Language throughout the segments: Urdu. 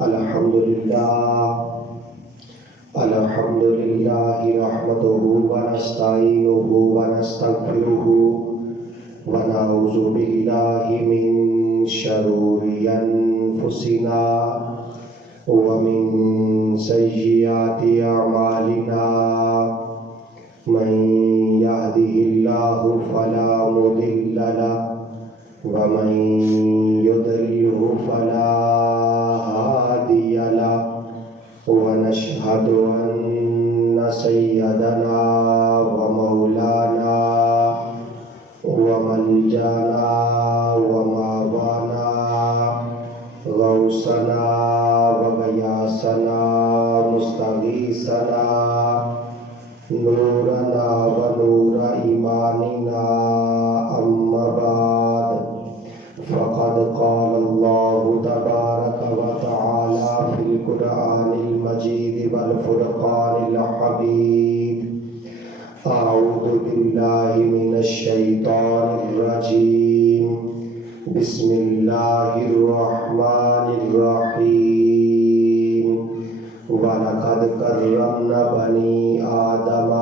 الحمد لله نحمده ونستعينه ونستغفره ونعوذ بالله من شرور أنفسنا ومن سيئات أعمالنا من يهده الله فلا مضل له ومن يضلله فلا هادي له ونشهد أن سيدنا ومولانا وملجانا ومأوانا غوثنا وغياثنا مستغيثنا نورنا ونور إيماننا أما بعد فقد قال الله تبارك وتعالى في القرآن المجيد والفرقان الحميد أعوذ بالله من الشيطان الرجيم بسم الله الرحمن الرحيم وَلَقَدْ كَرَّمْنَا بَنِي آدَمَ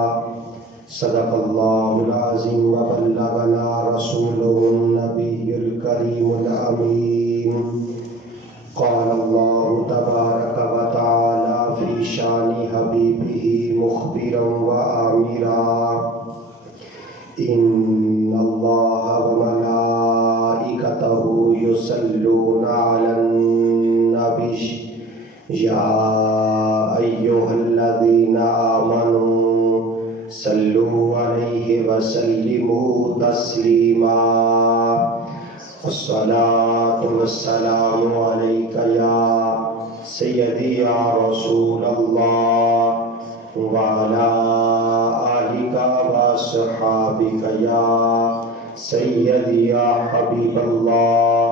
صدق الله العظيم وبلغنا رسوله النبي الكريم الأمين قال الله تبارك وتعالى في شان حبيبه مخبرا وآمرا إن الله وملائكته يصلون على النبي يا أيها الذين آمنوا صلوا عليه وسلموا تسليما الصلاة والسلام عليك يا سيدي يا رسول الله وعلى آلك وصحابك يا سيدي يا حبيب الله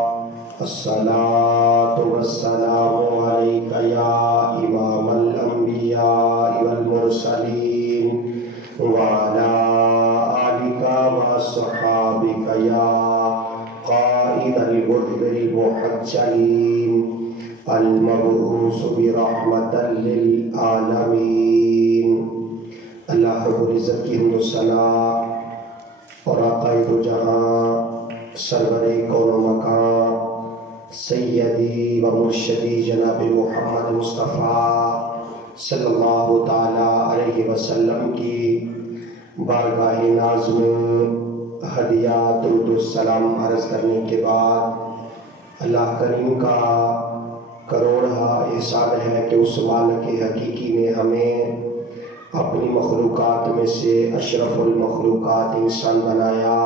الصلاة والسلام عليك يا إمام الأنبياء والمرسلين وعلى آلك وصحابك يا قائد الغر المحجلين المبعوث برحمة للعالمين اللہ رب العزت کی حمد و ثنا اور عقائد و جہاں سرور کون و مکان سیدی و مرشدی جناب محمد مصطفیٰ صلی اللہ تعالی علیہ وسلم کی بارگاہ ناز میں ہدیہ درود السلام عرض کرنے کے بعد اللہ کریم کا کروڑا احسان ہے کہ اس مالک حقیقی نے ہمیں اپنی مخلوقات میں سے اشرف المخلوقات انسان بنایا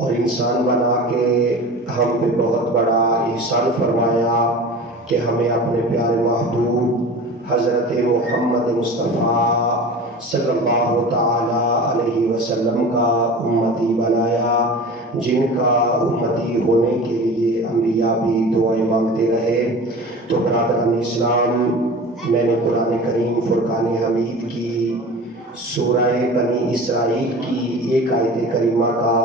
اور انسان بنا کے ہم پہ بہت بڑا احسان فرمایا کہ ہمیں اپنے پیارے محبوب حضرت محمد مصطفیٰ صلی اللہ تعالی علیہ وسلم کا امتی بنایا جن کا امتی ہونے کے لیے انبیاء بھی دعائیں مانگتے رہے۔ تو برادران اسلام، میں نے قرآن کریم فرقان حمید کی سورہ بنی اسرائیل کی ایک آیت کریمہ کا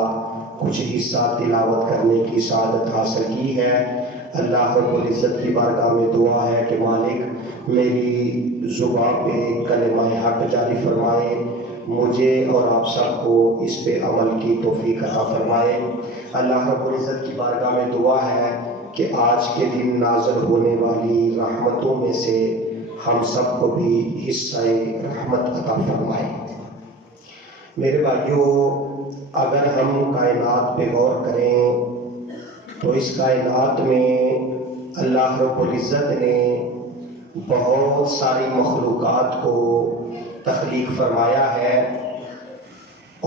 کچھ حصہ تلاوت کرنے کی سعادت حاصل کی ہے۔ اللہ رب العزت کی بارگاہ میں دعا ہے کہ مالک میری زبان پہ کلمہ حق جاری فرمائے، مجھے اور آپ سب کو اس پہ عمل کی توفیق عطا فرمائے۔ اللہ رب العزت کی بارگاہ میں دعا ہے کہ آج کے دن نازل ہونے والی رحمتوں میں سے ہم سب کو بھی حصہ رحمت عطا فرمائے۔ میرے بھائیوں، اگر ہم کائنات پہ غور کریں تو اس کائنات میں اللہ رب العزت نے بہت ساری مخلوقات کو تخلیق فرمایا ہے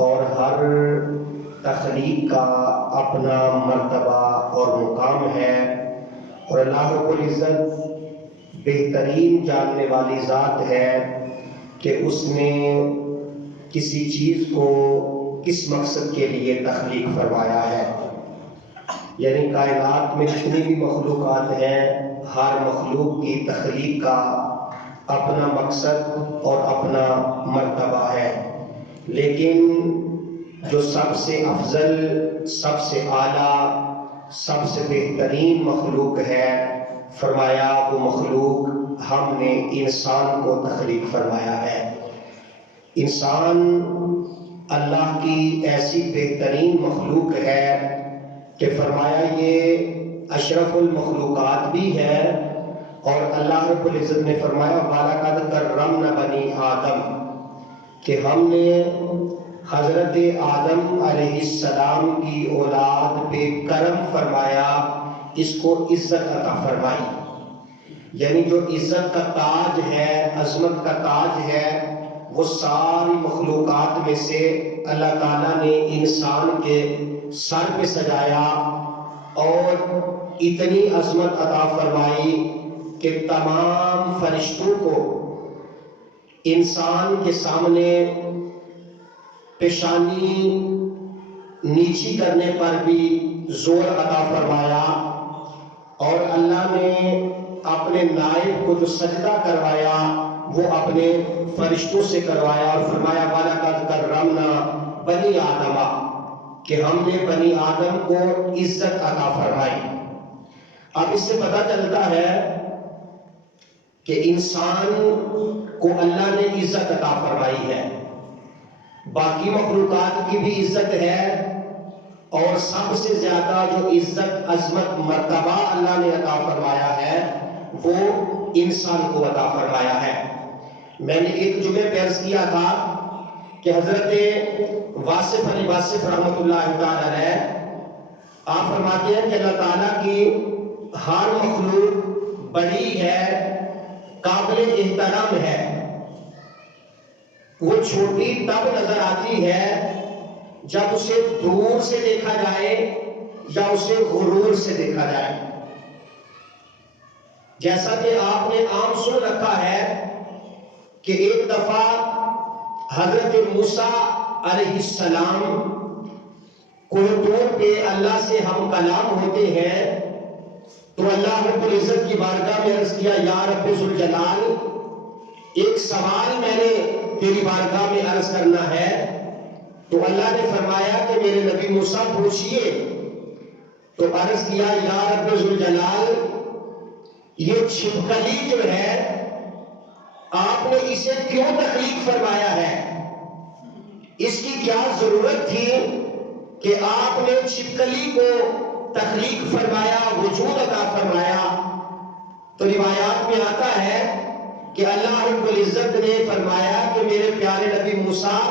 اور ہر تخلیق کا اپنا مرتبہ اور مقام ہے، اور اللہ رب العزت بہترین جاننے والی ذات ہے کہ اس نے کسی چیز کو کس مقصد کے لیے تخلیق فرمایا ہے۔ یعنی کائنات میں جتنی بھی مخلوقات ہیں، ہر مخلوق کی تخلیق کا اپنا مقصد اور اپنا مرتبہ ہے، لیکن جو سب سے افضل، سب سے اعلیٰ، سب سے بہترین مخلوق ہے فرمایا وہ مخلوق ہم نے انسان کو تخلیق فرمایا ہے۔ انسان اللہ کی ایسی بہترین مخلوق ہے کہ فرمایا یہ اشرف المخلوقات بھی ہے، اور اللہ رب العزت نے فرمایا وَلَقَدْ كَرَّمْنَا بَنِي آدم، کہ ہم نے حضرت آدم علیہ السلام کی اولاد پہ کرم فرمایا، اس کو عزت عطا فرمائی۔ یعنی جو عزت کا تاج ہے، عظمت کا تاج ہے، وہ ساری مخلوقات میں سے اللہ تعالیٰ نے انسان کے سر پہ سجایا اور اتنی عظمت عطا فرمائی کہ تمام فرشتوں کو انسان کے سامنے پیشانی نیچی کرنے پر بھی زور عطا فرمایا، اور اللہ نے اپنے نائب کو جو سجدہ کروایا وہ اپنے فرشتوں سے کروایا، اور فرمایا وَلَقَدْ كَرَّمْنَا بَنِي آدَمَ، کہ ہم نے بنی آدم کو عزت عطا فرمائی۔ اب اس سے پتہ چلتا ہے کہ انسان کو اللہ نے عزت عطا فرمائی ہے، باقی مخلوقات کی بھی عزت ہے، اور سب سے زیادہ جو عزت عظمت مرتبہ اللہ نے عطا فرمایا ہے وہ انسان کو عطا فرمایا ہے۔ میں نے ایک جمعے پہ عرض کیا تھا کہ حضرت واصف علی واصف رحمۃ اللہ تعالی علیہ آپ فرماتے ہیں کہ اللہ تعالیٰ کی ہر مخلوق بڑی ہے، قابل احترام ہے، وہ چھوٹی تب نظر آتی ہے جب اسے دور سے دیکھا جائے یا اسے غرور سے دیکھا جائے۔ جیسا کہ آپ نے عام سن رکھا ہے کہ ایک دفعہ حضرت موسیٰ علیہ السلام کوہ طور پہ اللہ سے ہم کلام ہوتے ہیں، تو اللہ رب العزت کی بارگاہ میں عرض کیا یا رب ذوالجلال، ایک سوال میں نے تیری بارگاہ میں عرض کرنا ہے۔ تو اللہ نے فرمایا کہ میرے نبی موسیٰ پوچھئے، تو عرض کیا یا رب ذوالجلال، یہ چھپکلی جو ہے آپ نے اسے کیوں تخلیق فرمایا ہے؟ اس کی کیا ضرورت تھی کہ آپ نے چھپکلی کو تخلیق فرمایا، وجود عطا فرمایا؟ تو روایات میں آتا ہے کہ اللہ رب العزت نے فرمایا کہ میرے پیارے نبی موسیٰ،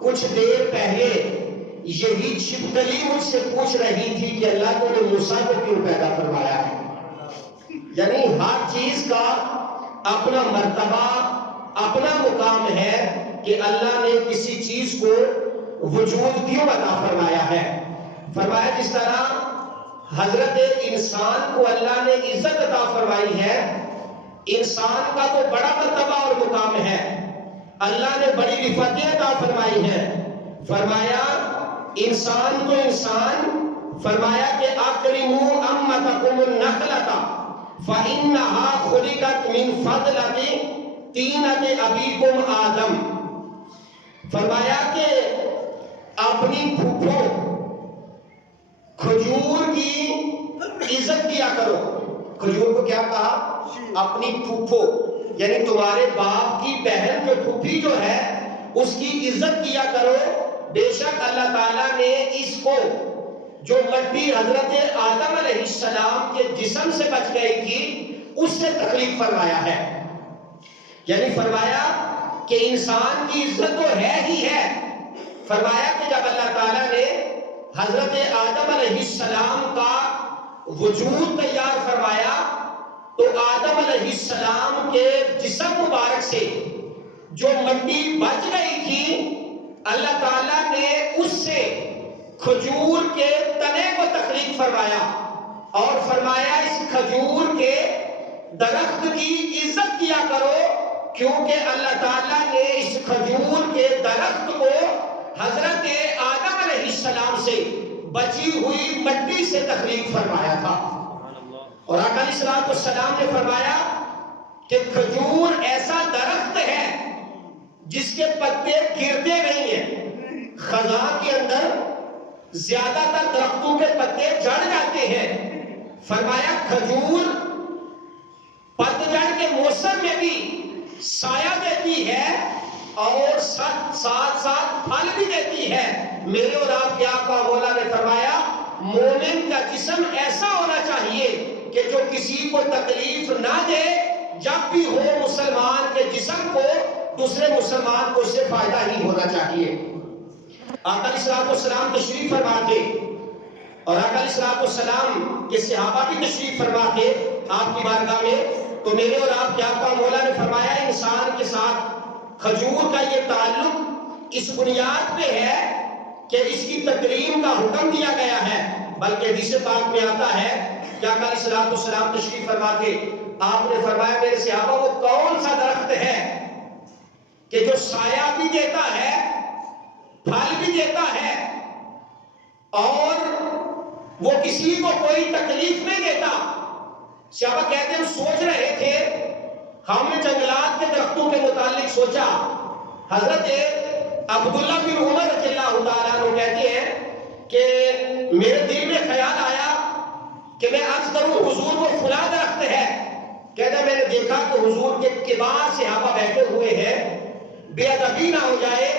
کچھ دیر پہلے یہی چھپکلی مجھ سے پوچھ رہی تھی کہ اللہ کو نے موسیٰ کو کیوں پیدا فرمایا ہے۔ یعنی ہر چیز کا اپنا مرتبہ، اپنا مقام ہے کہ اللہ نے کسی چیز کو وجود کیوں عطا فرمایا ہے۔ فرمایا جس طرح حضرت انسان کو اللہ نے عزت عطا فرمائی ہے، انسان کا تو بڑا مرتبہ اور مقام ہے، اللہ نے بڑی رفعتیں عطا فرمائی ہیں۔ فرمایا انسان تو انسان، فرمایا کہ اکرموا امتکم النخلۃ فإنها خلقت من فضلۃ طینۃ ابیکم آدم۔ فرمایا کہ اپنی پھوپھو کھجور کی عزت کیا کرو۔ کھجور کو کیا کہا؟ اپنی پھوپھو، یعنی تمہارے باپ کی بہن جو پھوپھی جو ہے اس کی عزت کیا کرو۔ بے شک اللہ تعالیٰ نے اس کو جو مٹی حضرت آدم علیہ السلام کے جسم سے بچ گئی تھی اس سے تخلیق فرمایا ہے۔ یعنی فرمایا کہ انسان کی عزت تو ہے ہی ہے۔ فرمایا کہ جب اللہ تعالیٰ نے حضرت آدم علیہ السلام کا وجود تیار فرمایا تو آدم علیہ السلام کے جسم مبارک سے جو مٹی بچ گئی تھی اللہ تعالیٰ نے اس سے کھجور کے تنے کو تخلیق فرمایا، اور فرمایا اس کھجور کے درخت کی عزت کیا کرو، کیونکہ اللہ تعالیٰ نے اس کھجور کے درخت کو حضرت آدم علیہ السلام سے بچی ہوئی مٹی سے تخلیق فرمایا تھا۔ اور آقا علیہ السلام نے فرمایا کہ کھجور ایسا درخت ہے جس کے پتے گرتے نہیں ہیں۔ خزاں کے اندر زیادہ تر درختوں کے پتے جھڑ جاتے ہیں، فرمایا کھجور موسم میں بھی سایہ دیتی ہے اور ساتھ ساتھ پھل بھی دیتی ہے۔ میرے اور آپ کے آقا مولا نے فرمایا مومن کا جسم ایسا ہونا چاہیے کہ جو کسی کو تکلیف نہ دے، جب بھی ہو مسلمان کے جسم کو دوسرے مسلمان کو اس سے فائدہ ہی ہونا چاہیے۔ آقا علیہ السلام تشریف فرما کے اور آقا علیہ السلام کے صحابہ بھی تشریف فرما کے آپ کی بارگاہ میں، تو میرے اور آپ کے آقا مولا نے فرمایا انسان کے ساتھ کھجور کا یہ تعلق اس بنیاد پہ ہے کہ اس کی تکریم کا حکم دیا گیا ہے، بلکہ حدیث پاک میں آتا ہے کہ آقا علیہ السلام تشریف فرما کے آپ نے فرمایا میرے صحابہ وہ کون سا درخت ہے کہ جو سایہ بھی دیتا ہے، پھل بھی دیتا ہے اور وہ کسی کو کوئی تکلیف نہیں دیتا۔ صحابہ کہتے ہیں ہم سوچ رہے تھے، ہم نے جنگلات کے درختوں کے متعلق سوچا۔ حضرت عبداللہ بن عمر رضی اللہ تعالیٰ عنہ کہتے ہیں کہ میرے دل میں خیال آیا کہ میں عرض کروں حضور وہ فلاں درخت ہے، کہتا میں نے دیکھا کہ حضور کے کبار صحابہ بیٹھے ہوئے ہیں، بے ادبی نہ ہو جائے،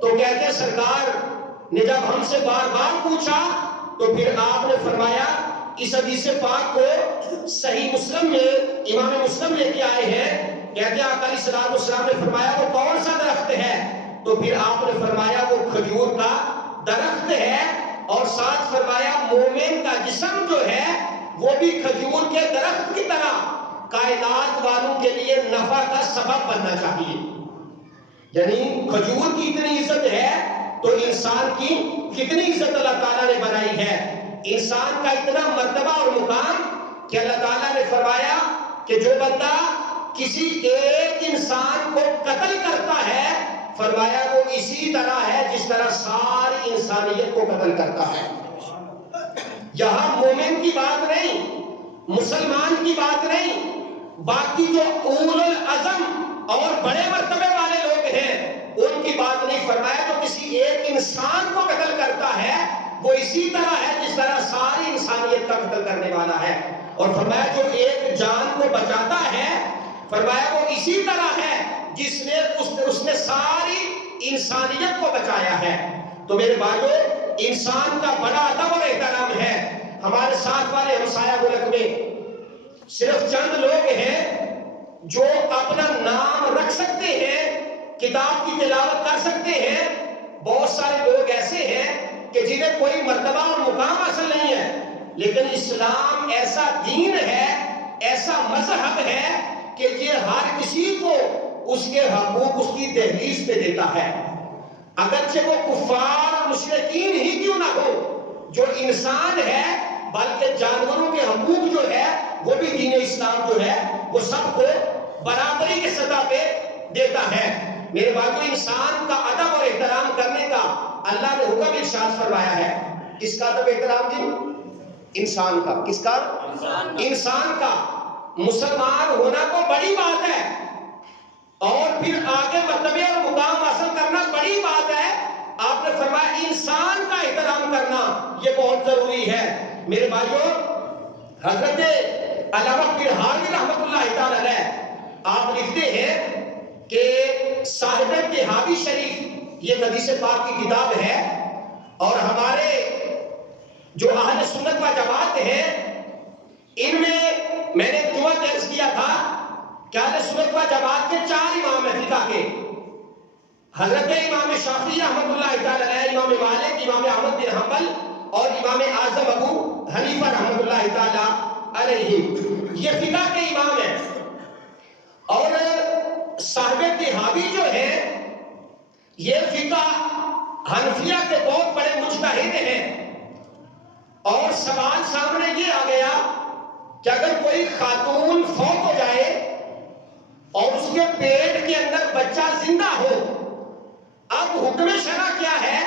تو کہتے ہیں سرکار نے جب ہم سے بار بار پوچھا تو پھر آپ نے فرمایا، اس حدیث پاک کو صحیح مسلم میں امام مسلم لے کے آئے ہیں، کہتے ہیں آقا علیہ السلام نے فرمایا وہ کون سا درخت ہے، تو پھر آپ نے فرمایا وہ کھجور کا درخت ہے، اور ساتھ فرمایا مومن کا جسم جو ہے وہ بھی کھجور کے درخت کی طرح کائنات والوں کے لیے نفع کا سبب بننا چاہیے۔ یعنی کھجور کی اتنی عزت ہے تو انسان کی کتنی عزت اللہ تعالیٰ نے بنائی ہے۔ انسان کا اتنا مرتبہ اور مقام کہ اللہ تعالیٰ نے فرمایا کہ جو بندہ کسی ایک انسان کو قتل کرتا ہے، فرمایا وہ اسی طرح ہے جس طرح ساری انسانیت کو قتل کرتا ہے۔ یہاں مومن کی بات نہیں، مسلمان کی بات نہیں، باقی جو اولو العزم اور بڑے مرتبے والے لوگ ہیں ان کی بات نہیں، فرمایا جو کسی ایک انسان کو قتل کرتا ہے وہ اسی طرح ہے جس طرح ساری انسانیت کا قتل کرنے والا ہے، اور فرمایا جو ایک جان کو بچاتا ہے فرمایا وہ اسی طرح ہے جس نے اس نے ساری انسانیت کو بچایا ہے۔ تو میرے بھائیو انسان کا بڑا ادب اور احترام ہے۔ ہمارے ساتھ والے ہمسایہ ملک میں صرف چند لوگ ہیں جو اپنا نام رکھ سکتے ہیں، کتاب کی تلاوت کر سکتے ہیں، بہت سارے لوگ ایسے ہیں کہ جنہیں کوئی مرتبہ اور مقام حاصل نہیں ہے، لیکن اسلام ایسا دین ہے، ایسا مذہب ہے کہ یہ ہر کسی کو اس کے حقوق اس کی دہلیز پہ دیتا ہے، اگرچہ وہ کفار اور مشرکین ہی کیوں نہ ہو، جو انسان ہے بلکہ جانوروں کے حقوق جو ہے وہ بھی دین اسلام جو ہے وہ سب کو برابری کے سطح پہ دیتا ہے۔ میرے بھائیو انسان کا ادب اور احترام کرنے کا اللہ نے حکم ارشاد فرمایا ہے۔ کس کا ادب احترام جی؟ انسان کا۔ کس کا؟ انسان کا۔ مسلمان ہونا تو بڑی بات ہے اور پھر آگے مرتبے اور مقام حاصل کرنا بڑی بات ہے، آپ نے فرمایا انسان کا احترام کرنا یہ بہت ضروری ہے۔ میرے بھائیو حضرت علامہ برہانی رحمت اللہ تعالی علیہ آپ لکھتے ہیں کہ صاحب تحاوی شریف یہ حدیث پاک کی کتاب ہے، اور ہمارے جو اہل سنت و جماعت ہیں ان میں نے جمعہ درس کیا تھا کہ اہل سنت و جماعت کے 4 امام ہیں فقہ کے، حضرت امام شافعی رحمت اللہ تعالی علیہ، امام مالک، امام احمد بن حنبل اور امام اعظم ابو حنیفہ رحمت اللہ تعالی علیہ، یہ فقہ کے امام ہیں۔ اور صاحب تحاوی جو ہے یہ فقہ حنفیہ کے بہت بڑے مجتہد ہیں، اور سوال سامنے یہ آ گیا کہ اگر کوئی خاتون فوت ہو جائے اور اس کے پیٹ کے اندر بچہ زندہ ہو، اب حکم شرع کیا ہے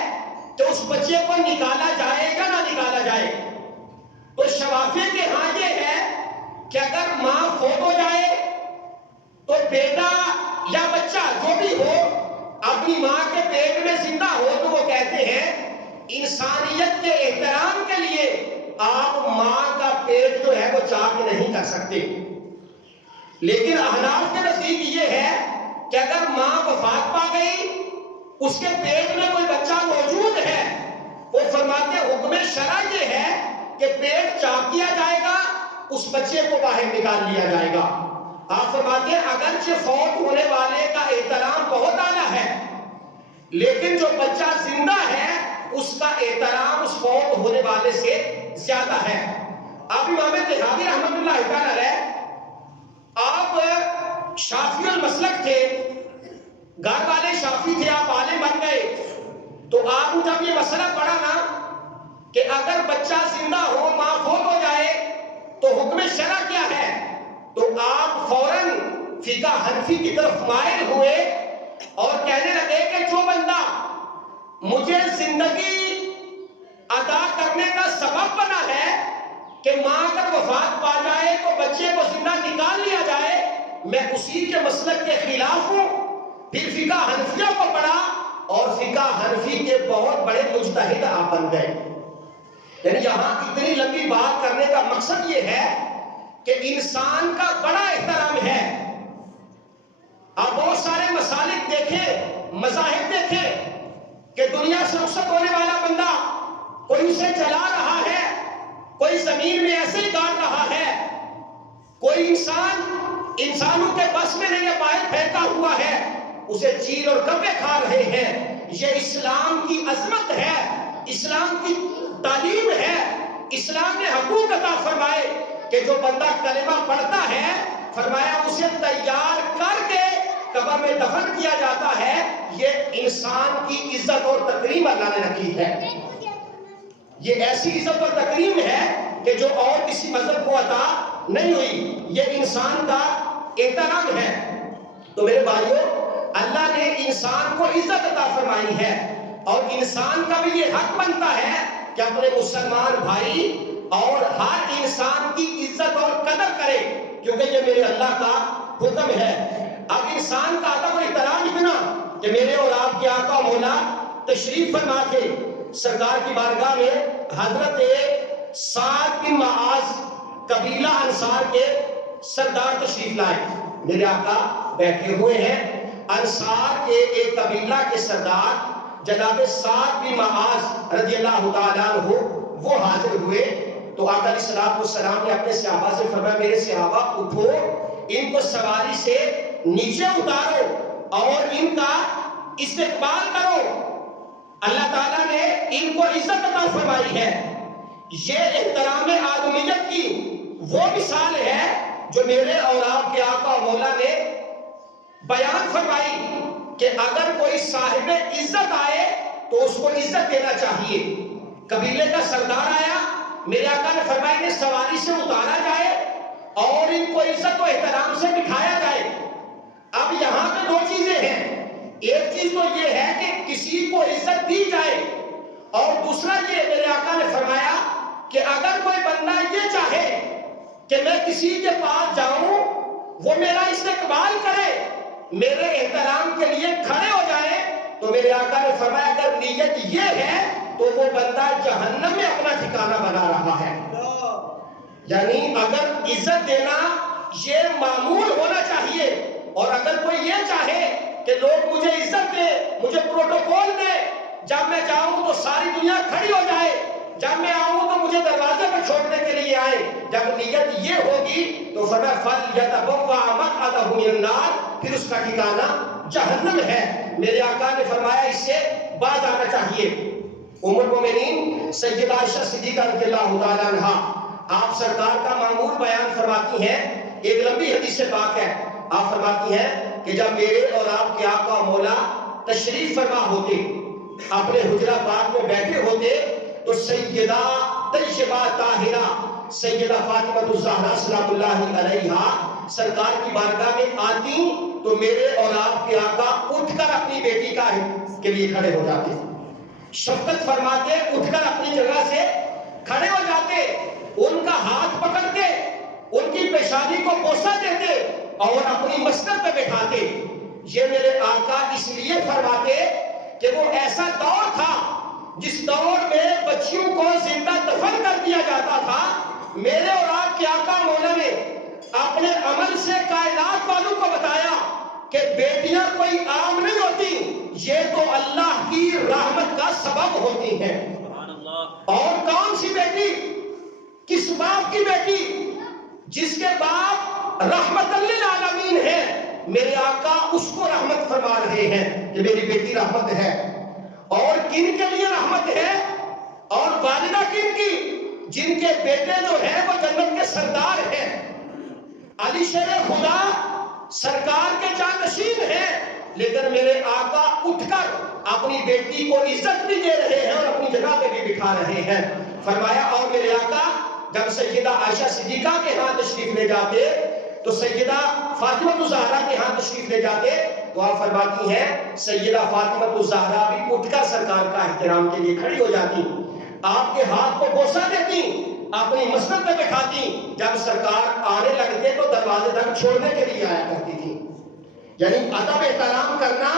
کہ اس بچے کو نکالا جائے یا نہ نکالا جائے؟ تو شوافی کے ہاں یہ ہے کہ اگر ماں فوت ہو جائے تو بیٹا یا بچہ جو بھی ہو اپنی ماں کے پیٹ میں زندہ ہو تو وہ کہتے ہیں انسانیت کے احترام کے لیے آپ ماں کا پیٹ جو ہے وہ چاک نہیں کر سکتے۔ لیکن احناف کے نزدیک یہ ہے کہ اگر ماں وفات پا گئی، اس کے پیٹ میں کوئی بچہ موجود ہے، وہ فرماتے ہیں حکم شرع یہ ہے کہ پیٹ چاک کیا جائے گا، اس بچے کو باہر نکال لیا جائے گا۔ آپ فرماتے ہیں اگرچہ فوت ہونے والے کا احترام بہت اعلیٰ ہے، لیکن جو بچہ زندہ ہے اس کا احترام اس فوت ہونے والے سے زیادہ ہے۔ اب امام طحاوی رحمۃ اللہ تعالی علیہ، آپ شافعی المسلک تھے، گھر والے شافعی تھے، آپ عالم بن گئے، تو آپ نے جب یہ مسئلہ پڑھا نا کہ اگر بچہ زندہ ہو، ماں فوت ہو جائے تو حکم شرع کیا ہے، تو آپ فوراً فقہ حنفی کی طرف مائل ہوئے اور کہنے لگے کہ جو بندہ مجھے زندگی عطا کرنے کا سبب بنا ہے کہ ماں اگر وفات پا جائے تو بچے کو زندہ نکال لیا جائے، میں اسی کے مسلک کے خلاف ہوں۔ پھر فقہ حنفیہ کو پڑھا اور فقہ حنفی کے بہت بڑے مجتہد آپ بن گئے۔ یعنی یہاں اتنی لمبی بات کرنے کا مقصد یہ ہے کہ انسان کا بڑا احترام ہے۔ آپ بہت سارے مسالک دیکھیں، مذاہب دیکھیں کہ دنیا سے رخصت ہونے والا بندہ، کوئی اسے جلا رہا ہے، کوئی زمین میں ایسے ہی گاڑ رہا ہے، کوئی انسانوں کے بس میں نہیں ہے، باہر پھینکا ہوا ہے، اسے چیل اور کبے کھا رہے ہیں۔ یہ اسلام کی عظمت ہے، اسلام کی تعلیم ہے۔ اسلام نے حقوق عطا فرمائے کہ جو بندہ کلمہ پڑھتا ہے، فرمایا اسے تیار کر کے قبر میں دفن کیا جاتا ہے۔ یہ انسان کی عزت اور تکریم اللہ نے رکھی ہے، یہ ایسی عزت اور تکریم ہے کہ جو اور کسی مذہب کو عطا نہیں ہوئی، یہ انسان کا احترام ہے۔ تو میرے بھائیوں، اللہ نے انسان کو عزت عطا فرمائی ہے اور انسان کا بھی یہ حق بنتا ہے کہ اپنے مسلمان بھائی اور ہر انسان کی عزت اور قدر کرے، کیونکہ یہ میرے اللہ کا حکم ہے۔ اب انسان کا ادب و احترام اتنا کہ میرے اور آپ کے آقا مولا تشریف فرما کے سرکار کی بارگاہ میں حضرت سعد بن معاذ قبیلہ انصار کے سردار تشریف لائے۔ میرے آقا بیٹھے ہوئے ہیں، انصار کے ایک قبیلہ کے سردار جناب سعد بن معاذ رضی اللہ تعالیٰ عنہ وہ حاضر ہوئے۔ تو آقا علیہ السلام نے اپنے صحابہ سے فرمایا، میرے صحابہ اٹھو، ان کو سواری سے نیچے اتارو اور ان کا استقبال کرو، اللہ تعالیٰ نے ان کو عزت عطا فرمائی ہے۔ یہ احترام آدمیت کی وہ مثال ہے جو میرے اور آپ کے آقا مولا نے بیان فرمائی کہ اگر کوئی صاحب عزت آئے تو اس کو عزت دینا چاہیے۔ قبیلے کا سردار آیا، میرے آقا نے فرمایا کہ سواری سے اتارا جائے اور ان کو عزت و احترام سے بٹھایا جائے۔ اب یہاں پہ دو چیزیں ہیں، ایک چیز تو یہ ہے کہ کسی کو عزت دی جائے، اور دوسرا یہ میرے آقا نے فرمایا کہ اگر کوئی بندہ یہ چاہے کہ میں کسی کے پاس جاؤں، وہ میرا استقبال کرے، میرے احترام کے لیے کھڑے ہو جائے، تو میرے آقا نے فرمایا اگر نیت یہ ہے تو وہ بندہ جہنم میں اپنا ٹھکانہ بنا رہا ہے۔ یعنی اگر عزت دینا یہ معمول ہونا چاہیے، اور اگر کوئی یہ چاہے کہ لوگ مجھے عزت دے، مجھے پروٹوکول دے، جب میں جاؤں تو ساری دنیا کھڑی ہو جائے، جب میں آؤں تو مجھے دروازے پہ چھوڑنے کے لیے آئے، جب نیت یہ ہوگی تو فرمایا فَلْيَتَبَوَّأْ مَقْعَدَهُ مِنَ النَّارِ، پھر اس کا ٹھکانہ جہنم ہے۔ میرے آقا نے فرمایا اس سے باز آنا چاہیے۔ ام المومنین سیدہ عائشہ صدیقہ رضی اللہ تعالیٰ عنہا آپ سرکار کا معمول بیان فرماتی ہیں، ایک لمبی حدیث پاک ہے۔ آپ فرماتی ہیں کہ جب میرے اور آپ کے آقا مولا تشریف فرما ہوتے، اپنے حجرہ پاک میں بیٹھے ہوتے، تو سیدہ طیبہ طاہرہ سیدہ فاطمہ الزہرا سلام اللہ علیہا سرکار کی بارگاہ میں آتی تو میرے اور آپ کے آقا اٹھ کر اپنی بیٹی کے لیے کھڑے ہو جاتے، شفقت فرماتے، اٹھ کر اپنی جگہ سے کھڑے ہو جاتے، ان کا ہاتھ پکڑتے، ان کی پیشانی کو بوسہ دیتے اور اپنی مسند پہ بٹھاتے۔ یہ میرے آقا اس لیے فرماتے کہ وہ ایسا دور تھا جس دور میں بچیوں کو زندہ دفن کر دیا جاتا تھا۔ میرے اور آپ کے آقا مولا نے اپنے عمل سے کائنات والوں کو بتایا کہ بیٹیاں کوئی عام نہیں ہوتی، یہ تو اللہ کی رحمت کا سبب ہوتی ہیں۔ اور کون سی بیٹی؟ کس باپ کی بیٹی؟ جس کے باپ رحمت للعالمین ہے، میرے آقا اس کو رحمت فرما رہے ہیں کہ میری بیٹی رحمت ہے۔ اور کن کے لیے رحمت ہے؟ اور والدہ کن کی؟ جن کے بیٹے جو ہیں وہ جنت کے سردار ہیں، علی شیر خدا سرکار کے جانشین ہیں، لیکن میرے آقا اٹھ کر اپنی بیٹی کو عزت بھی دے رہے ہیں اور اپنی جگہ پہ بھی بٹھا رہے ہیں۔ فرمایا اور میرے آقا جب سیدہ عائشہ صدیقہ کے ہاں تشریف لے جاتے تو سیدہ فاطمہ الزہرا کے ہاں تشریف لے جاتے تو آپ فرماتی ہیں سیدہ فاطمہ الزہرا بھی اٹھ کر سرکار کا احترام کے لیے کھڑی ہو جاتی، آپ کے ہاتھ کو بوسہ دیتی، اپنی مسند پہ بٹھاتی، جب سرکار آنے لگتے تو دروازے تک چھوڑنے کے لیے آیا کرتی تھی۔ یعنی ادب احترام کرنا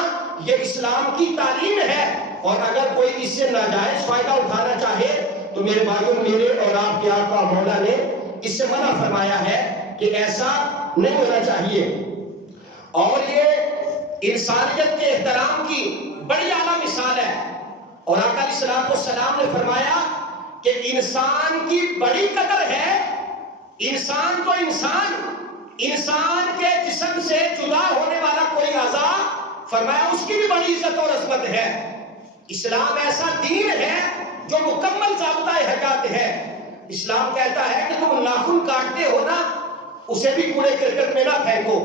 یہ اسلام کی تعلیم ہے، اور اگر کوئی اس سے ناجائز فائدہ اٹھانا چاہے تو میرے بھائیوں میرے اور آپ کے آقا مولا نے اس سے منع فرمایا ہے کہ ایسا نہیں ہونا چاہیے۔ اور یہ انسانیت کے احترام کی بڑی اعلیٰ مثال ہے، اور آقا علیہ السلام نے فرمایا کہ انسان کی بڑی قدر ہے، انسان تو انسان کے جسم سے جدا ہونے والا کوئی اعضاء، فرمایا اس کی بھی بڑی عزت اور عظمت ہے۔ اسلام ایسا دین ہے جو مکمل ضابطہ حیات ہے۔ اسلام کہتا ہے کہ تم ناخن کاٹتے ہو نا، اسے بھی کوڑے کرکٹ میں نہ پھینکو،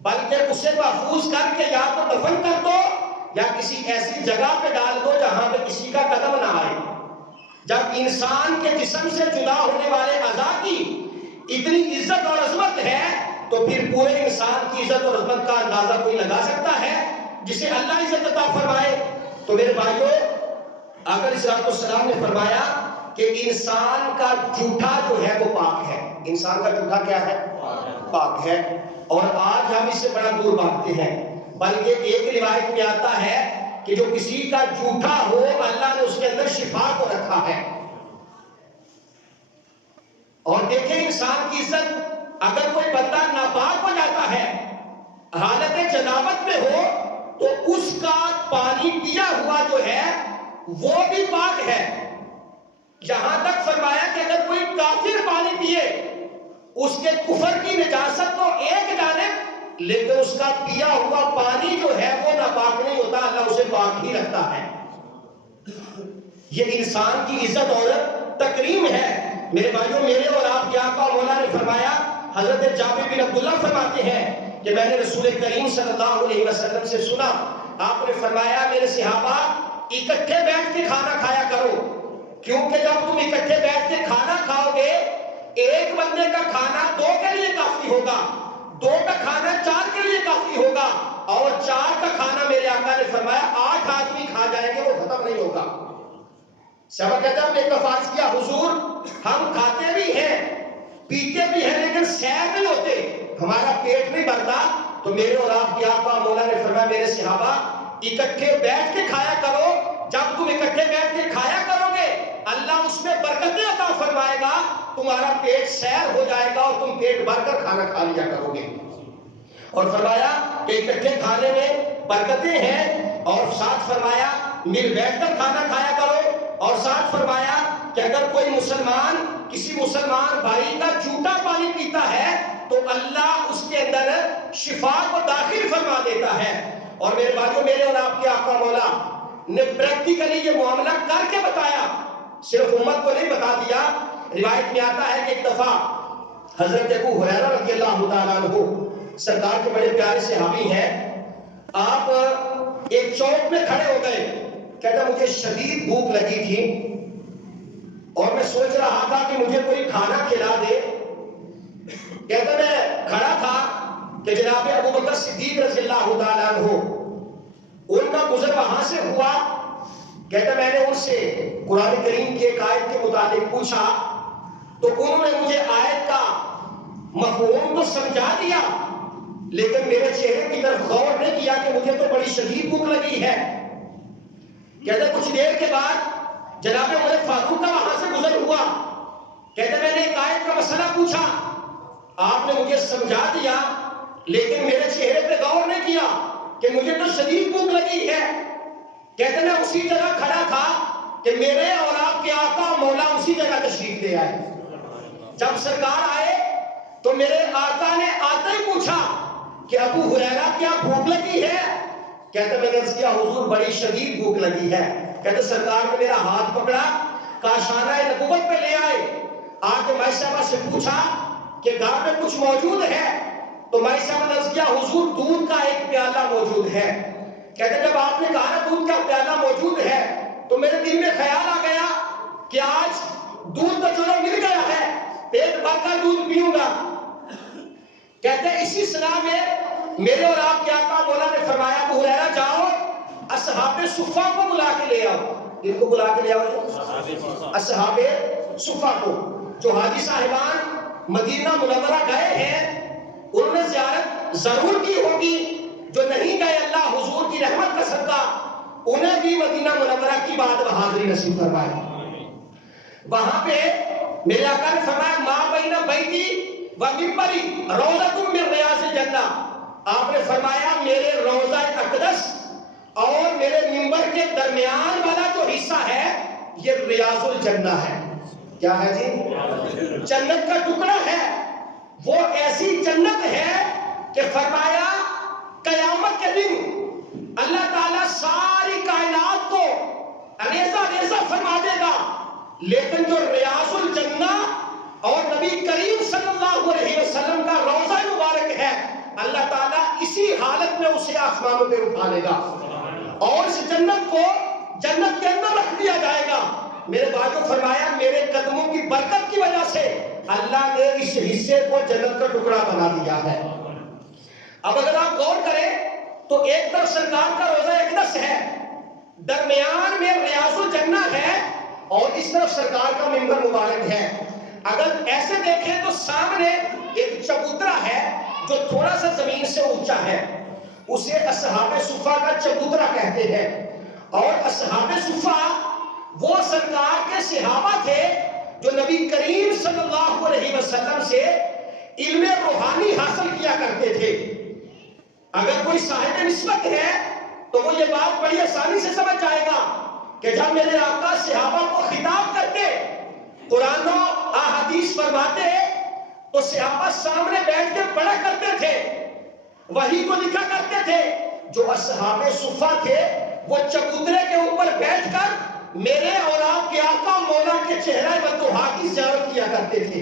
بلکہ اسے محفوظ کر کے یا تو دفن کر دو یا کسی ایسی جگہ پہ ڈال دو جہاں پہ کسی کا قدم نہ آئے۔ جب انسان کے جسم سے جدا ہونے والے اعضاء کی اتنی عزت اور عظمت ہے تو پھر پورے انسان کی عزت اور عظمت کا اندازہ کوئی لگا سکتا ہے جسے اللہ عزت عطا فرمائے۔ تو میرے بھائیوں آقا علیہ السلام نے فرمایا کہ انسان کا جھوٹا جو ہے وہ پاک ہے۔ انسان کا جھوٹا کیا ہے؟ پاک ہے۔ اور آج ہم اس سے بڑا دور بھاگتے ہیں، بلکہ ایک روایت میں آتا ہے کہ جو کسی کا جھوٹا ہو اللہ نے اس کے اندر شفا کو رکھا ہے۔ اور دیکھیں انسان کی عزت، اگر کوئی بندہ ناپاک ہو جاتا ہے، حالت جنابت میں ہو، تو اس کا پانی پیا ہوا جو ہے وہ بھی پاک ہے۔ یہاں تک فرمایا کہ اگر کوئی کافر پانی پیے، اس کے کفر کی نجاست تو ایک جانب، لیکن اس کا پیا ہوا پانی جو ہے وہ ناپاک نہیں ہوتا، اللہ اسے پاک ہی رکھتا ہے۔ یہ انسان کی عزت اور تکریم ہے۔ میرے بھائیوں میرے اور آپ کے آقا مولا نے فرمایا، حضرت جابر بن عبداللہ فرماتے ہیں کہ میں نے رسول کریم صلی اللہ علیہ وسلم سے سنا، آپ نے فرمایا میرے صحابہ اکٹھے بیٹھ کے کھانا کھایا کرو، کیونکہ جب تم اکٹھے بیٹھ کے کھانا کھاؤ گے ایک بندے کا کھانا 2 کے لیے کافی ہوگا، 2 کا کھانا 4 کے لیے کافی ہوگا، اور 4 کا کھانا میرے آقا نے فرمایا 8 آدمی کھا جائیں گے وہ ختم نہیں ہوگا۔ صحابہ کہتا ہم نے ایک دفعہ عرض کیا حضور ہم کھاتے بھی ہیں پیتے بھی ہیں لیکن سیر نہیں ہوتے، ہمارا پیٹ نہیں بھرتا۔ تو میرے اور آپ کے آقا مولا نے فرمایا میرے صحابہ اکٹھے بیٹھ کے کھایا کرو، جب تم اکٹھے بیٹھ کے کھایا کرو گے اللہ اس میں برکتیں عطا فرمائے گا، تمہارا پیٹ سیر ہو جائے گا اور تم پیٹ بھر کر کھانا کھا لیا کرو گے۔ اور فرمایا کہ اکٹھے کھانے میں برکتیں ہیں، اور ساتھ فرمایا مل بیٹھ کر کھانا کھایا کرو، اور ساتھ فرمایا کہ اگر کوئی مسلمان کسی مسلمان بھائی کا جھوٹا پانی پیتا ہے تو اللہ اس کے اندر شفا کو داخل فرما دیتا ہے۔ اور میرے بھائیوں میرے اور آپ کے آقا مولا نے پریکٹیکلی یہ معاملہ کر کے بتایا، صرف امت کو نہیں بتا دیا۔ روایت میں آتا ہے کہ ایک دفعہ حضرت ابو ہریرہ رضی اللہ تعالیٰ عنہ سرکار کے بڑے پیارے صحابی ہیں، آپ ایک چوک میں کھڑے ہو گئے، کہتا مجھے شدید بھوک لگی تھی اور میں سوچ رہا تھا کہ مجھے کوئی کھانا کھلا دے۔ کہتا میں کھڑا تھا کہ جناب ابو بکر صدیق رضی اللہ تعالیٰ عنہ ان کا گزر وہاں سے ہوا، کہتا میں نے ان سے قرآن کریم کی ایک آیت کے متعلق پوچھا تو انہوں نے مجھے آیت کا مفہوم تو سمجھا دیا لیکن میرے چہرے کی طرف غور نہیں کیا کہ مجھے تو بڑی شدید بھوک لگی ہے۔ کہتا کچھ دیر کے بعد جناب عمر فاروق کا وہاں سے گزر ہوا، کہتا میں نے ایک آیت کا مسئلہ پوچھا آپ نے مجھے سمجھا دیا لیکن میرے چہرے پہ غور نہیں کیا کہ مجھے تو شدید بھوک لگی ہے. کہتے میں اسی جگہ کھڑا تھا کہ میرے اور آپ کے آقا مولا اسی جگہ تشریف لے آئے. جب سرکار آئے تو میرے آقا نے آتے ہی پوچھا کہ ابو ہریرہ کیا بھوک لگی ہے؟ کہتے میں نے عرض کیا حضور بڑی شدید بھوک لگی ہے. کہتے سرکار نے میرا ہاتھ پکڑا, کاشانہ نبوت پہ لے آئے. آ کے مائی صاحبہ سے پوچھا کہ گھر میں کچھ موجود ہے؟ تو مائی صاحبہ نے عرض کیا حضور دودھ کا ایک پیالہ موجود ہے. کہتے جب آپ نے کہا دودھ کا پیالہ موجود ہے تو میرے دل میں خیال آ گیا کہ آج دودھ تو چلو مل گیا ہے, پیٹ بھر کر دودھ پیوں گا. کہتے ہیں اسی صلاح میں میرے اور آپ کے آقا مولا نے فرمایا ابو ہریرہ جاؤ اصحاب صفہ کو بلا کے لے آؤ. ان کو بلا کے لے آؤ اصحاب صفہ کو, جو حاجی صاحبان مدینہ منورہ گئے ہیں انہوں نے زیارت ضرور کی ہوگی, جو نہیں گئے اللہ حضور کی رحمت کا صدقہ انہیں بھی مدینہ منورہ کی بات بہادری نصیب فرمائے. وہاں پہ میرے آقا نے فرمایا ما بین بیتی و منبری روضۃ من ریاض الجنہ. آپ نے فرمایا میرے روضہ اقدس اور میرے منبر کے درمیان والا جو حصہ ہے یہ ریاض الجنہ ہے. کیا ہے جی؟ جنت کا ٹکڑا ہے. وہ ایسی جنت ہے کہ فرمایا قیامت کے دن اللہ تعالیٰ ساری کائنات کو ریزہ ریزہ فرما دے گا, لیکن جو ریاض الجنہ اور نبی کریم صلی اللہ علیہ وسلم کا روضہ مبارک ہے اللہ تعالیٰ اسی حالت میں اسے آسمانوں پہ اٹھا لے گا اور اس جنت کو جنت کے اندر رکھ دیا جائے گا. میرے بھائیوں فرمایا میرے قدموں کی برکت کی وجہ سے اللہ نے اس حصے کو جنت کا ٹکڑا بنا دیا ہے. اب اگر آپ غور کریں تو ایک طرف سرکار کا روضہ اقدس ہے, درمیان میں ریاض الجنہ ہے اور اس طرف سرکار کا منبر مبارک ہے. اگر ایسے دیکھیں تو سامنے ایک چبوترا ہے جو تھوڑا سا زمین سے اونچا ہے, اسے اصحاب صفہ کا چبوترا کہتے ہیں. اور اصحاب صفہ وہ سرکار کے صحابہ تھے جو نبی کریم صلی اللہ علیہ وسلم سے علم روحانی حاصل کیا کرتے تھے. اگر کوئی صاحب نسبت ہے تو وہ یہ بات بڑی آسانی سے سمجھ جائے گا کہ جب میرے آقا صحابہ کو خطاب کرتے, قرآن و احادیث فرماتے تو صحابہ سامنے بیٹھ کے پڑھا کرتے تھے, وحی کو لکھا کرتے تھے. جو اصحاب صفہ تھے وہ چبوترے کے اوپر بیٹھ کر میرے اور آپ کے آقا مولا کے چہرہ بطوحا کی زیارت کیا کرتے تھے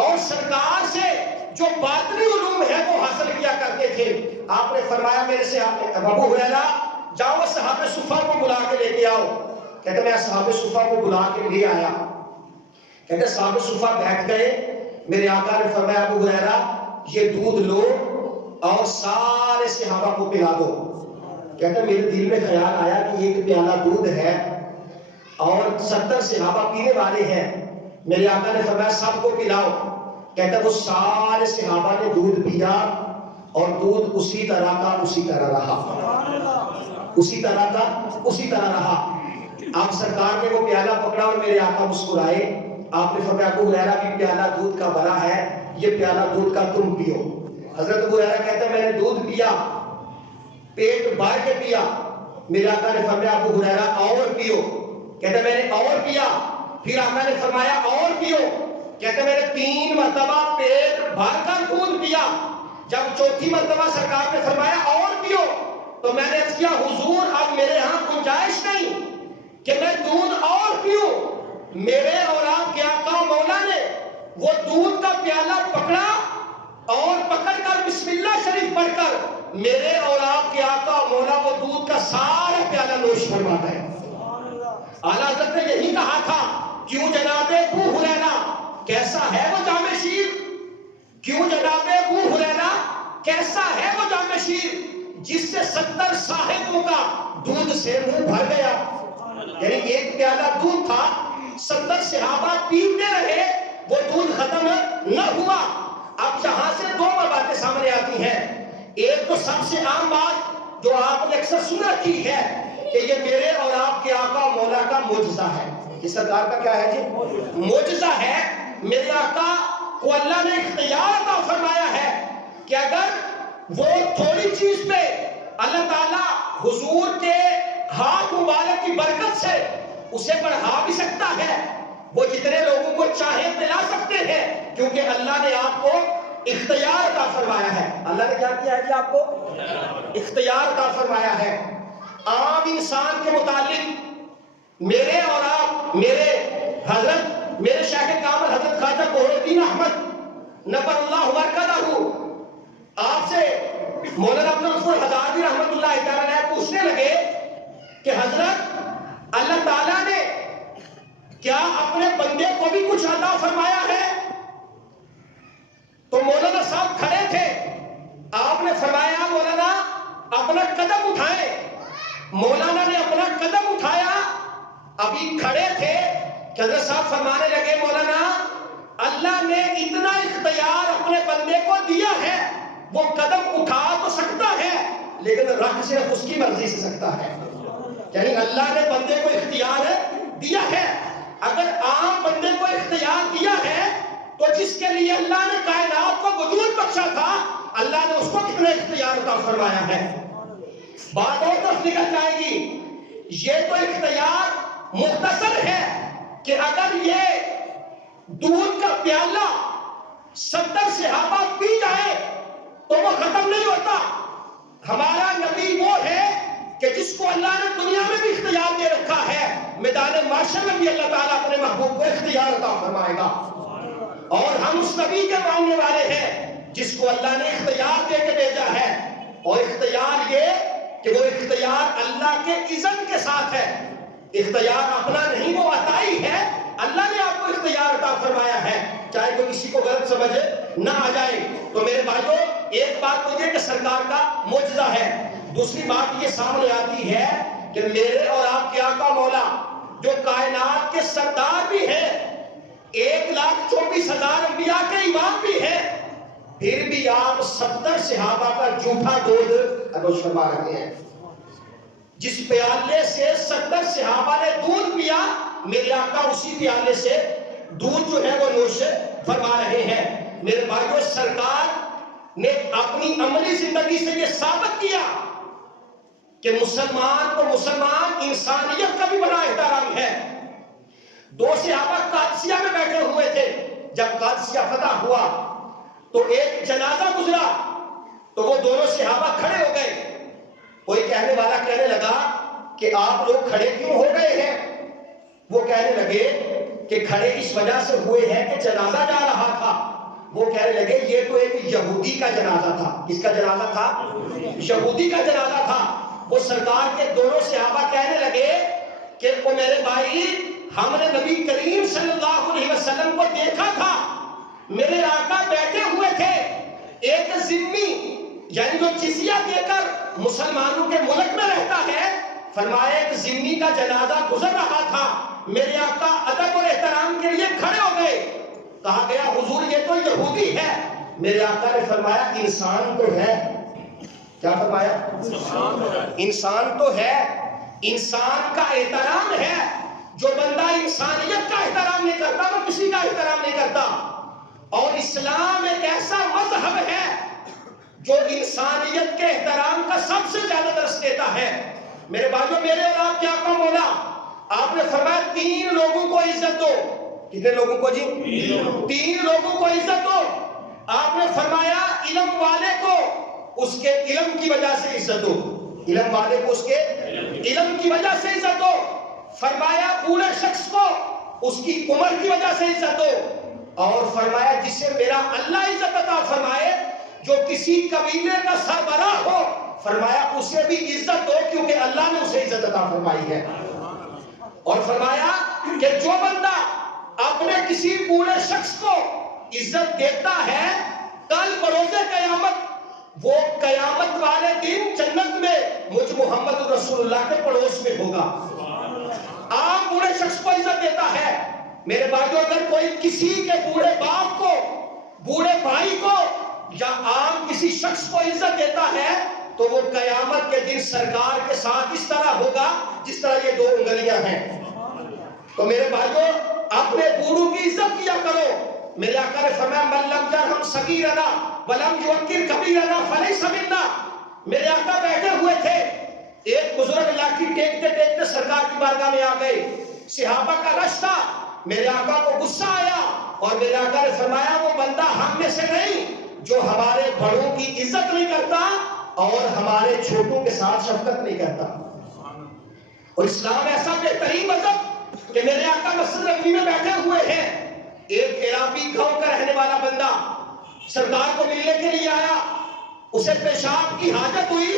اور سرکار سے جو باطنی علوم ہے وہ حاصل کیا کرتے تھے. آپ نے فرمایا میرے سے ابو ہریرہ جاؤ اصحاب صفہ کو بلا کے لے کے آؤ. کہتے میں اصحاب صفہ کو بلا کے لے آیا. کہتے اصحاب صفہ بیٹھ گئے. میرے آقا نے فرمایا ابو ہریرہ یہ دودھ لو اور سارے صحابہ کو پلا دو. کہتے میرے دل میں خیال آیا کہ ایک پیالہ دودھ ہے اور 70 صحابہ پینے والے ہیں. میرے آقا نے فرمایا سب کو پلاؤ. کہتا وہ سارے صحابہ نے دودھ پیا اور دودھ اسی طرح کا اسی طرح رہا, اسی طرح کا اسی طرح رہا. اب سرکار نے وہ پیالہ پکڑا اور میرے آقا مسکرائے. آپ نے فرمایا ابو ہریرہ بھی پیالہ دودھ کا بھرا ہے, یہ پیالہ دودھ کا تم پیو. حضرت ابو ہریرہ کہتا ہے میں نے دودھ پیا, پیٹ بھر کے پیا. میرے آقا نے فرمایا ابو ہریرہ اور پیو. کہتا میں نے اور پیا. پھر آقا نے فرمایا اور پیو. کہتا میں نے 3 مرتبہ پیٹ بھر کر دودھ پیا. جب چوتھی مرتبہ سرکار نے فرمایا اور پیو تو میں نے عرض کیا حضور اب میرے ہاں گنجائش نہیں کہ میں دودھ اور پیوں. میرے اور آپ کے آقا مولا نے وہ دودھ کا پیالہ پکڑا اور پکڑ کر بسم اللہ شریف پڑھ کر میرے اور آپ کے آقا مولا وہ دودھ کا سارا پیالہ نوش فرما گئے. اعلیٰ حضرت نے یہی کہا تھا کیوں جناب ابو ہریرہ کیسا ہے وہ جامع شیر, کیوں جناب ابو ہریرہ کیسا ہے وہ جامع شیر جس سے 70 صاحبوں کا دودھ سے منہ بھر گیا. یعنی ایک پیالہ دودھ تھا, 70 صحابہ پیتے رہے, وہ دودھ ختم نہ ہوا. اب یہاں سے 2 باتیں سامنے آتی ہیں. ایک تو سب سے عام بات جو آپ نے اکثر سن رکھی ہے کہ یہ میرے اور آپ کے آقا مولا کا معجزہ ہے. یہ سرکار کا کیا ہے جی؟ معجزہ ہے. میرے آقا کو اللہ نے اختیار عطا فرمایا ہے کہ اگر وہ تھوڑی چیز پہ اللہ تعالیٰ حضور کے ہاتھ مبارک کی برکت سے اسے بڑھا بھی سکتا ہے، وہ جتنے لوگوں کو چاہے پلا سکتے ہیں، کیونکہ اللہ نے آپ کو اختیار عطا فرمایا ہے۔ اللہ نے کیا کیا ہے کہ آپ کو اختیار عطا فرمایا ہے۔ عام انسان کے متعلق میرے اور آپ، میرے حضرت، میرے شیخ کامل حضرت خواجہ قہر الدین احمد نبر اللہ مرکزہ آپ سے مولانا عبدالغفور ہزاروی رحمۃ اللہ تعالیٰ پوچھنے لگے کہ حضرت اللہ تعالیٰ نے کیا اپنے بندے کو بھی کچھ عطا فرمایا ہے؟ تو مولانا صاحب کھڑے تھے، آپ نے فرمایا مولانا اپنا قدم اٹھائیں۔ مولانا نے اپنا قدم اٹھایا، ابھی کھڑے تھے کہ حضرت صاحب فرمانے لگے مولانا اللہ نے اتنا اختیار اپنے بندے کو دیا ہے، وہ قدم اٹھا تو سکتا ہے لیکن رکھ صرف اس کی مرضی سے سکتا ہے۔ یعنی اللہ نے بندے کو اختیار دیا ہے، اگر عام بندے کو اختیار دیا ہے تو جس کے لیے اللہ نے کائنات کو وجود بخشا تھا، اللہ نے اس کو کتنا اختیار عطا فرمایا ہے۔ بات اور طرف نکل جائے گی، یہ تو اختیار مختصر ہے کہ اگر یہ دودھ کا پیالہ 70 صحابہ پی جائے تو وہ ختم نہیں ہوتا۔ ہمارا نبی وہ ہے کہ جس کو اللہ نے دنیا میں بھی اختیار دے رکھا ہے، میدان معاشر میں بھی اللہ تعالیٰ اپنے محبوب کو اختیار عطا فرمائے گا۔ اور ہم اس نبی کے ماننے والے ہیں جس کو اللہ نے اختیار دے کے بھیجا ہے، اور اختیار یہ کہ وہ اختیار اللہ کے اذن کے ساتھ ہے، اختیار اپنا نہیں، وہ عطائی ہے، اللہ نے آپ کو اختیار عطا فرمایا ہے، چاہے کوئی کسی کو غلط سمجھ نہ آ جائے۔ تو میرے بھائیوں، ایک بات تو یہ کہ سرکار کا معجزہ ہے، دوسری بات یہ سامنے آتی ہے کہ میرے اور آپ کے آقا مولا جو کائنات کے سردار بھی ہیں، 1,24,000 انبیاء کے امام بھی ہیں، پھر بھی آپ 70 صحابہ کا جھوٹا دودھ نوش فرما رہے ہیں۔ جس پیالے سے 70 صحابہ نے دودھ پیا، میرے آقا اسی پیالے سے دودھ جو ہے وہ نوش فرما رہے ہیں۔ میرے بھائیوں، سرکار نے اپنی عملی زندگی سے یہ ثابت کیا کہ مسلمان کو مسلمان انسانیت کا بھی بڑا احترام ہے۔ 2 صحابہ قادسیہ میں بیٹھے ہوئے تھے، جب قادسیہ فتح ہوا تو ایک جنازہ گزرا تو وہ دونوں صحابہ کھڑے ہو گئے۔ کوئی کہنے والا کہنے لگا کہ آپ لوگ کھڑے کیوں ہو گئے ہیں؟ وہ کہنے لگے کہ کھڑے اس وجہ سے ہوئے ہیں کہ جنازہ جا رہا تھا۔ وہ کہنے لگے یہ تو ایک یہودی کا جنازہ تھا۔ کس کا جنازہ تھا؟ یہودی کا جنازہ تھا۔ وہ سرکار کے دونوں صحابہ کہنے لگے کہ وہ میرے بھائی، ہم نے نبی کریم صلی اللہ علیہ وسلم کو دیکھا تھا، میرے آقا بیٹھے ہوئے تھے، ایک ذمی یعنی جو جزیہ دے کر مسلمانوں کے ملک میں رہتا ہے، فرمایا ایک ذمی کا جنازہ گزر رہا تھا، میرے آقا ادب اور احترام کے لیے کھڑے ہو گئے، کہا گیا حضور یہ تو یہودی ہے، میرے آقا نے فرمایا انسان تو ہے۔ کیا فرمایا؟ انسان تو ہے، انسان کا احترام ہے۔ جو بندہ انسانیت کا احترام نہیں کرتا وہ کسی کا احترام نہیں کرتا۔ اور اسلام ایک ایسا مذہب ہے جو انسانیت کے احترام کا سب سے زیادہ درس دیتا ہے۔ میرے بھائیوں، میرے اور آپ کے آقا مولا آپ نے فرمایا 3 لوگوں کو عزت دو۔ کتنے لوگوں کو جی؟ 3 لوگوں کو عزت دو۔ آپ نے فرمایا علم والے کو اس کے علم کی وجہ سے عزت دو، علم والے کو اس کے علم کی وجہ سے عزت دو۔ فرمایا بوڑھے شخص کو اس کی عمر کی وجہ سے عزت دو، اور فرمایا جسے میرا اللہ عزت عطا فرمائے، جو کسی قبیلے کا سربراہ ہو، فرمایا اسے بھی عزت دو کیونکہ اللہ نے اسے عزت عطا فرمائی ہے۔ اور فرمایا کہ جو بندہ اپنے کسی بوڑھے شخص کو عزت دیتا ہے، کل بروز قیامت وہ قیامت والے دن جنت میں مجھ محمد رسول اللہ کے پڑوس میں ہوگا۔ عام بوڑھے شخص کو عزت دیتا ہے۔ میرے بھائیوں، اگر کوئی کسی کے بوڑھے باپ کو، بوڑھے بھائی کو یا عام کسی شخص کو عزت دیتا ہے تو وہ قیامت کے دن سرکار کے ساتھ اس طرح ہوگا جس طرح یہ 2 انگلیاں ہیں۔ تو میرے بھائیوں، اپنے بوڑھوں کی عزت کیا کرو، میرے آقا نے فرمایا من لم یرحم صغیرنا ولم یوقر کبیرنا فلیس منا. میرے آقا بیٹھے ہوئے تھے، ایک بزرگ لاٹھی ٹیکتے ٹیکتے سرکار کی بارگاہ میں آ گئے، صحابہ کا رش تھا. میرے آقا کو غصہ آیا اور میرے آقا نے فرمایا وہ بندہ ہم میں سے نہیں جو ہمارے بڑوں کی عزت نہیں کرتا اور ہمارے چھوٹوں کے ساتھ شفقت نہیں کرتا. اور اسلام ایسا بہترین مذہب کہ میرے آقا مسجد نبوی میں بیٹھے ہوئے ہیں، ایک عراقی گاؤں کا رہنے والا بندہ سرکار کو ملنے کے لیے آیا، اسے پیشاب کی حاجت ہوئی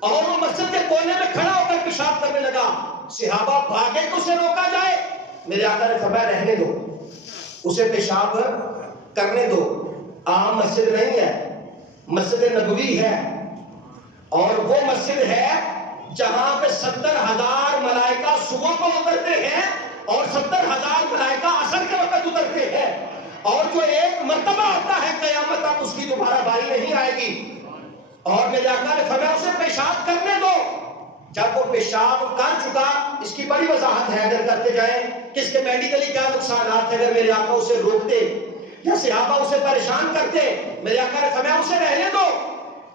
اور وہ مسجد کے کونے میں کھڑا ہو کر پیشاب کرنے لگا. صحابہ بھاگے کہ اسے روکا جائے. میرے آقا نے فرمایا رہنے دو، اسے پیشاب کرنے دو. عام مسجد نہیں ہے، مسجد نبوی ہے، اور وہ مسجد ہے جہاں پہ 70,000 ملائکہ صبح کو اترتے ہیں اور 70,000 ملائکہ عصر کے وقت اترتے ہیں، اور جو ایک مرتبہ آتا ہے قیامت تک اس کی دوبارہ باری نہیں آئے گی. اور میرے آقا نے فرمایا اسے پیشاب کرنے دو. جب وہ پیشاب کر چکا، اس کی بڑی وضاحت ہے اگر کرتے جائیں کہ اس کے میڈیکلی کیا نقصانات ہیں. اگر میرے آقا اسے روکتے یا صحابہ اسے پریشان کرتے، میرے آقا نے فرمایا اسے رہنے دو.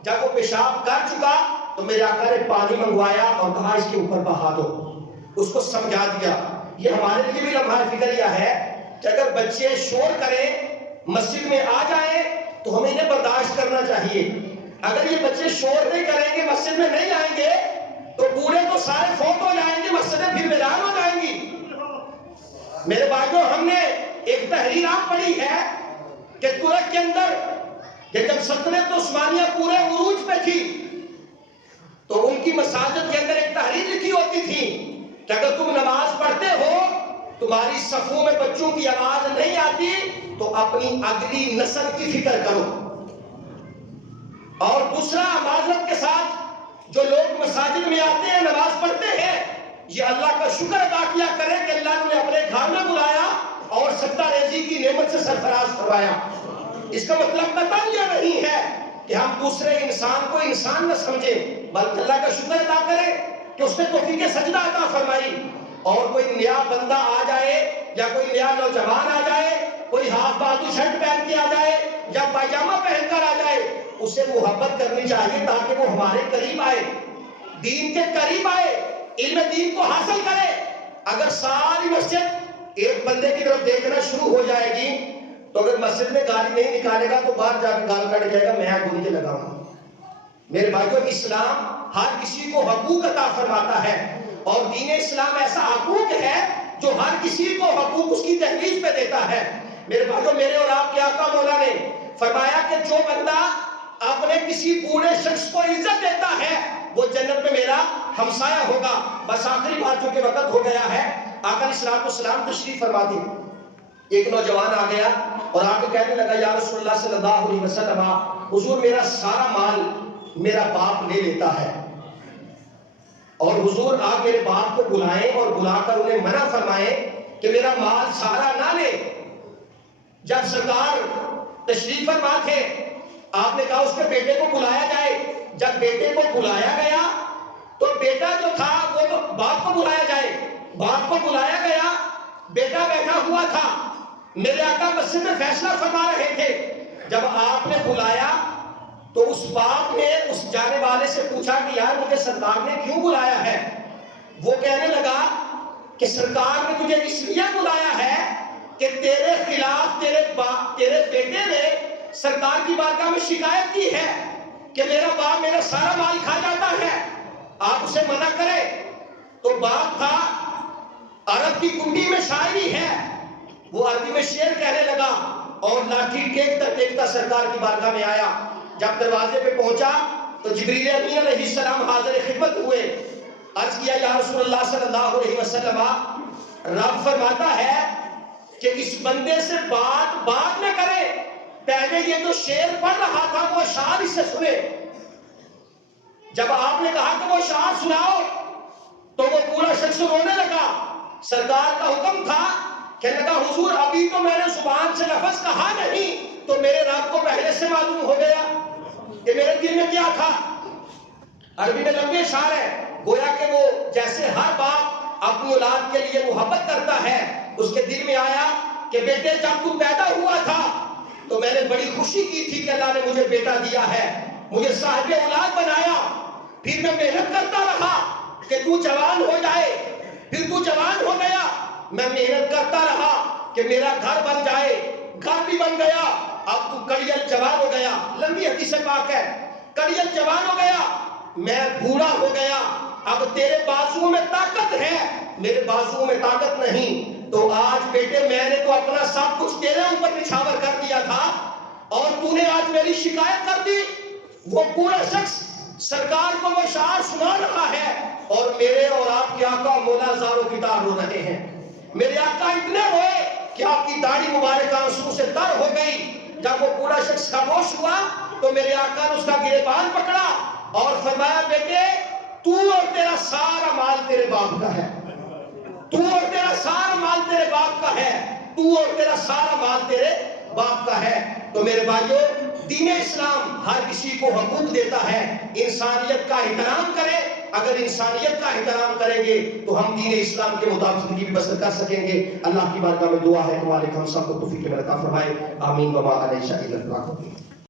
جب وہ پیشاب کر چکا تو میرے آقا نے پانی منگوایا اور کہا اس کے اوپر بہا دو. اس کو سمجھا دیا. یہ ہمارے لیے بھی لمحہ فکریہ ہے کہ اگر بچے شور کریں، مسجد میں آ جائیں تو ہمیں انہیں برداشت کرنا چاہیے. اگر یہ بچے شور نہیں کریں گے، مسجد میں نہیں آئیں گے، تو بوڑھے تو سارے فوت ہو جائیں گے، مسجدیں پھر ویران ہو جائیں گی. میرے بھائیوں، ہم نے ایک تحریر آپ پڑھی ہے کہ ترک کے اندر کہ جب سلطنت عثمانیہ پورے عروج پہ تھی تو ان کی مساجد کے اندر ایک تحریر لکھی ہوتی تھی کہ اگر تم نماز پڑھتے ہو، تمہاری صفوں میں بچوں کی آواز نہیں آتی تو اپنی اگلی نسل کی فکر کرو. اور دوسرا، معذرت کے ساتھ جو لوگ مساجد میں آتے ہیں، نماز پڑھتے ہیں، یہ اللہ کا شکر ادا کیا کریں کہ اللہ نے اپنے گھر میں بلایا اور سدہ ریزی کی نعمت سے سرفراز فرمایا. اس کا مطلب قطعاً یہ نہیں ہے کہ ہم دوسرے انسان کو انسان نہ سمجھیں، بلکہ اللہ کا شکر ادا کریں کہ اس نے توفیق سجدہ عطا فرمائی. اور کوئی نیا بندہ آ جائے یا کوئی نیا نوجوان آ جائے، کوئی ہاف بازو شرٹ پہن کے آ جائے یا پائجامہ پہن کر آ جائے، اسے محبت کرنی چاہیے تاکہ وہ ہمارے قریب آئے، دین کے قریب آئے، علم دین کو حاصل کرے. اگر ساری مسجد ایک بندے کی طرف دیکھنا شروع ہو جائے گی تو اگر مسجد میں گالی نہیں نکالے گا تو باہر جا کے گال کٹ جائے گا، میں گولی کے لگاؤں گا. میرے بھائیو، اسلام ہر کسی کو حقوق عطا فرماتا ہے، اور دین اسلام ایسا حقوق ہے جو ہر کسی کو حقوق اس کی تحویز پہ دیتا ہے. میرے بھائیو، میرے اور آپ کے آقا مولا نے فرمایا کہ جو بندہ اپنے کسی بوڑھے شخص کو عزت دیتا ہے وہ جنت میں میرا ہمسایہ ہوگا. بس آخری بات، چونکہ وقت ہو گیا ہے، آقا علیہ السلام تشریف فرما دے. ایک نوجوان آ گیا اور آ کے کہنے لگا یا رسول اللہ صلی اللہ علیہ وسلم، حضور میرا سارا مال میرا باپ لے لیتا ہے، اور حضور آپ میرے باپ کو بلائیں اور بلا کر انہیں منع فرمائیں کہ میرا مال سارا نہ لے. جب سرکار تشریف فرما تھے، آپ نے کہا اس کے بیٹے کو بلایا جائے. جب بیٹے کو بلایا گیا تو بیٹا جو تھا وہ تو باپ کو بلایا جائے، باپ کو بلایا گیا، بیٹا بیٹھا ہوا تھا. میرے آقا مسجد میں فیصلہ فرما رہے تھے. جب آپ نے بلایا تو اس باپ نے اس جانے والے سے پوچھا کہ یار مجھے سرکار نے کیوں بلایا ہے؟ وہ کہنے لگا کہ سرکار نے تجھے اس لیے بلایا ہے کہ تیرے خلاف تیرے بیٹے نے سرکار کی بارگاہ میں شکایت کی ہے کہ میرا باپ میرا سارا مال کھا جاتا ہے، آپ اسے منع کرے. تو باپ تھا، عرب کی کنڈی میں شاعری ہے، وہ عربی میں شعر کہنے لگا اور لاٹھی ٹیکتا ٹیکتا سرکار کی بارگاہ میں آیا. جب دروازے پہ پہنچا تو جبریل امین علیہ السلام حاضر خدمت ہوئے. عرض کیا یا رسول اللہ صلی اللہ علیہ وسلم، رب فرماتا ہے کہ اس بندے سے بات نہ کرے، پہلے یہ جو شعر پڑھ رہا تھا وہ اشعار اس سے سنے. جب آپ نے کہا کہ وہ اشعار سناؤ تو وہ پورا شخص رونے لگا. سرکار کا حکم تھا، کہنے لگا حضور ابھی تو میں نے زبان سے لفظ کہا نہیں تو میرے رب کو پہلے سے معلوم ہو گیا کہ میرے دل میں کیا تھا. عربی میں لمبے اشعار ہے، گویا کہ وہ جیسے ہر باپ اپنی اولاد کے لیے محبت کرتا ہے، اس کے دل میں آیا کہ بیٹے جب تو پیدا ہوا تھا تو میں نے بڑی خوشی کی تھی کہ اللہ نے مجھے بیٹا دیا ہے، مجھے صاحب اولاد بنایا، پھر میں محنت کرتا رہا کہ تو جوان ہو جائے، پھر تو جوان ہو گیا، میں محنت کرتا رہا کہ میرا گھر بن جائے، گھر بھی بن گیا، اب تو کڑیل جوان ہو گیا، لمبی حدیث پاک ہے، کڑیل جوان ہو گیا، میں بوڑھا ہو گیا، اب تیرے بازو میں طاقت ہے، میرے بازو میں طاقت نہیں، تو آج بیٹے میں نے تو اپنا سب کچھ تیرے اوپر نچھاور کر دیا تھا اور تو نے آج میری شکایت کر دی۔ وہ پورا شخص سرکار کو وہ شعار سنا رہا ہے اور میرے اور آپ کے آقا مولا زاروں کی تار رو رہے ہیں۔ میرے آقا اتنے ہوئے کہ آپ کی داڑھی مبارک آنسو سے تر ہو گئی۔ جب وہ پورا شخص خاموش ہوا تو میرے آقا نے اس کا گریبان پکڑا اور فرمایا بیٹے تو اور تیرا سارا مال تیرے باپ کا ہے، تو اور تیرا سارا مال تیرے باپ کا ہے، تو اور تیرا سارا مال تیرے باپ کا ہے۔ تو میرے بھائیو، دین اسلام ہر کسی کو حقوق دیتا ہے، انسانیت کا احترام کرے، اگر انسانیت کا احترام کریں گے تو ہم دین اسلام کے مطابق زندگی بھی بسر کر سکیں گے۔ اللہ کی بارگاہ میں دعا ہے کہ مالک ہم سب کو توفیق عطا فرمائے، آمین وما علیہ البلاغ۔